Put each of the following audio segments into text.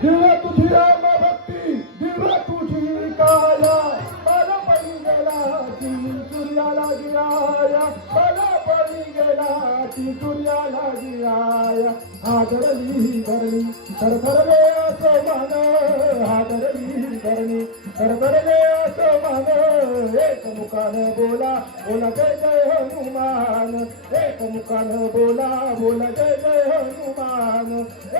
दिव्या तुझी राम भक्ती दिव्या तुझी काया मला पडी गेला ती सूर्याला गिराया मला पडी गेला ती सूर्याला गिराया आदरली धरणी थरथरले असं मान हादरली धरणी थरथरले असं मान एक मुखान बोला बोला जय जय हनुमान एक मुखान बोला बोला जय जय हनुमान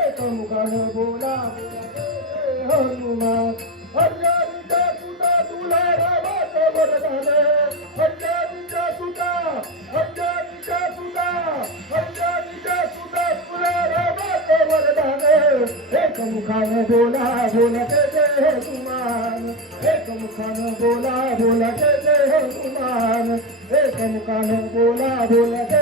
एक मुखान बोला बोला जय जय हनुमान हरियाणीचा सुद्धा तुला रामाचं वरदान हरियाणीचा सुद्धा हरियाणीचा सुद्धा हरियाणीचा सुद्धा तुला रामाचं वरदान एक मुखान बोला बोला जय जय हनुमान एक मुखान बोला बोला जय जय हनुमान एक मुखान बोला बोला जय जय हनुमान